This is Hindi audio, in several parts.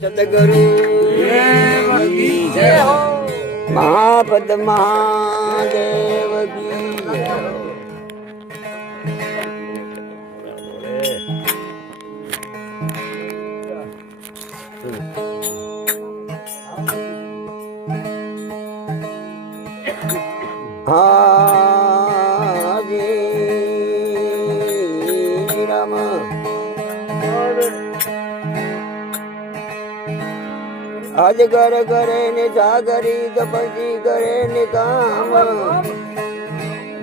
सतगुरु महापद महादेव की हाँ जी राम आज कर करे ने सागरी तपसी करे ने काम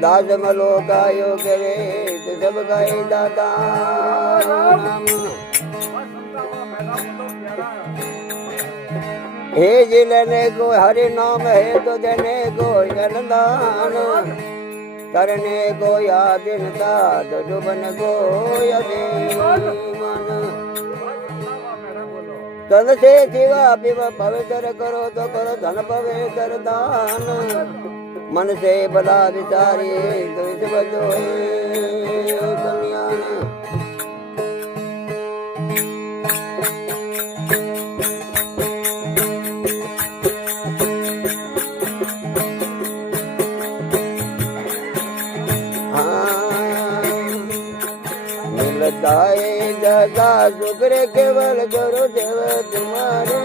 दास मलो गायो करे तो सब गाए दाता नाम। हे जिलने को हरि नाम है तो देने को जनदान करने को यादिनता तो डुबन को यदीमान। तन से शिवा पिवा पवित्र करो तो करो धन पवित्र दान मन से बला विचारी तो इस बजो कल्याण। मिलताए दादा शुक्र केवल करो देव तुम्हारे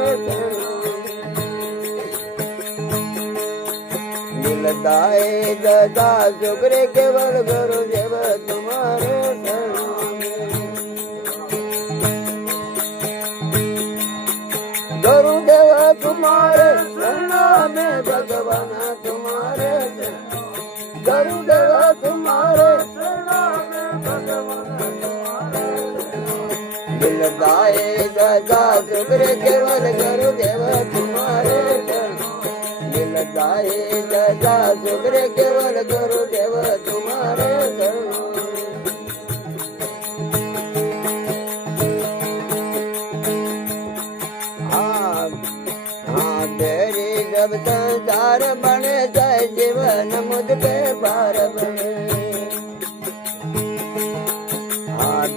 मिलताए दादा शुक्र केवल करो देव तुम्हारे गुरुदेव तुम्हारे शरण में भगवान तुम्हारे गुरुदेव तुम्हारे शरण में भगवान मिलताए दादा शुक्र केवल करो देव तुम्हारे मिलताए दादा शुक्र केवल करो देव तुम्हारे हाँ हाँ तेरी जब संसार बने जाए जीवन मुझ पे पार बने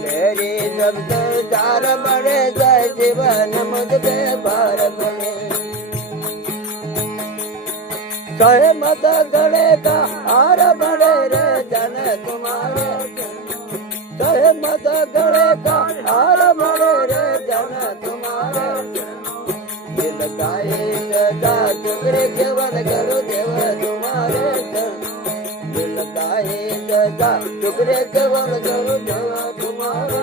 तेरी जब संसार बड़े जाए जीवन मुझ पे पार बने कहे मत गड़े का हार बड़े रे जन तुम्हारे कहे मत गड़े का हार बड़े रे जन तुम्हारे दिल गाए सदा शुक्र केवल करो देव तुम्हारे दिल गाए सदा शुक्र केवल करो देव तुम्हारे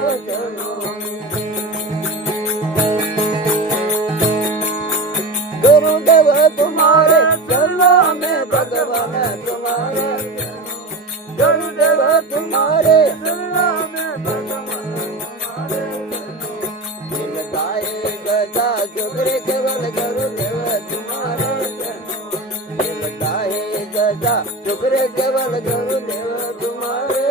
गुरुदेव तुम्हारे चरणों में भगवान तुम्हारे गुरुदेव तुम्हारे चरणों में भगवान दिल गाए सदा शुक्र केवल करो देव तुम्हारे दिल गाए सदा शुक्र केवल करो देव तुम्हारे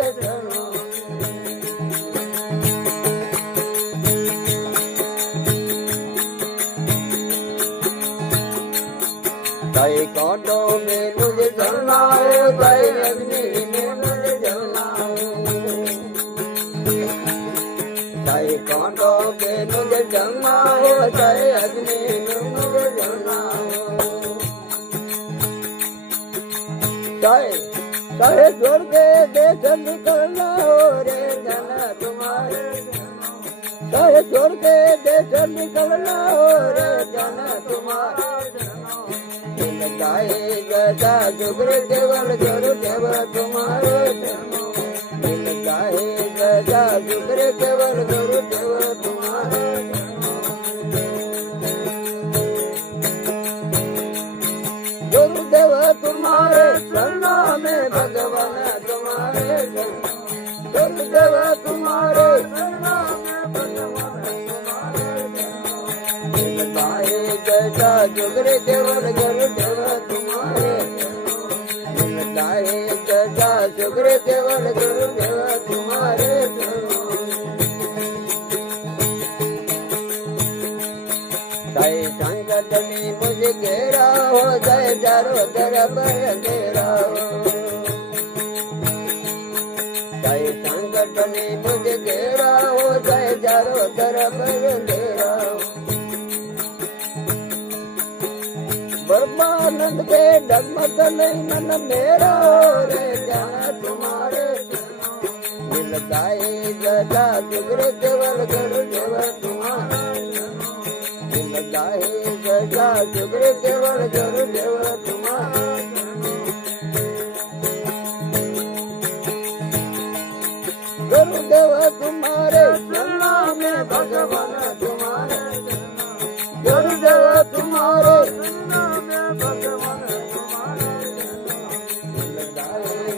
कई कांटों में मुझे जलना हो कई अग्नि में मुझे जलना हो कई कांटों में मुझे जलना हो कई अग्नि में मुझे जलना हो कहे जोड़ के देश निकलना हो रे जन तुम्हारे कहे जोड़ के देश निकलना हो रे जन तुम्हारे गाए गदा शुक्र केवल करो देव तुम्हारे दिल गाए गदा शुक्र केवल करो देव तुम्हारे गुरुदेव तुम्हारे शरणों में भगवान तुम्हारे गुरुदेव तुम्हारे शरणों में भगवान दिल गाए गदा शुक्र केवल करो देव तुम्हारे दिल गाए गदा शुक्र केवल करो देव तुम्हारे कई संकट में मुझे घेरा हो जाए चारों तरफ अंधेरा हो कई संकट में मुझे घेरा हो जाए चारों तरफ अंधेरा हो चांद के डगमग नहीं मन मेरा रे जन तुम्हारे मिलता है सदा सुग्र केवल गुरुदेव तुम्हारा मिलता है सदा सुग्र केवल गुरुदेव तुम्हारा गुरुदेव तुम्हारे चरणों में भगवान तुम्हारे गुरुदेव तुम्हारे चरणों में भगवान तुम्हारे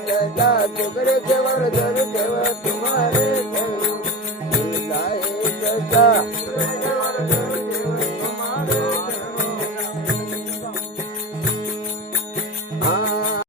सदा सुग्र केवल गुरुदेव तुम्हारे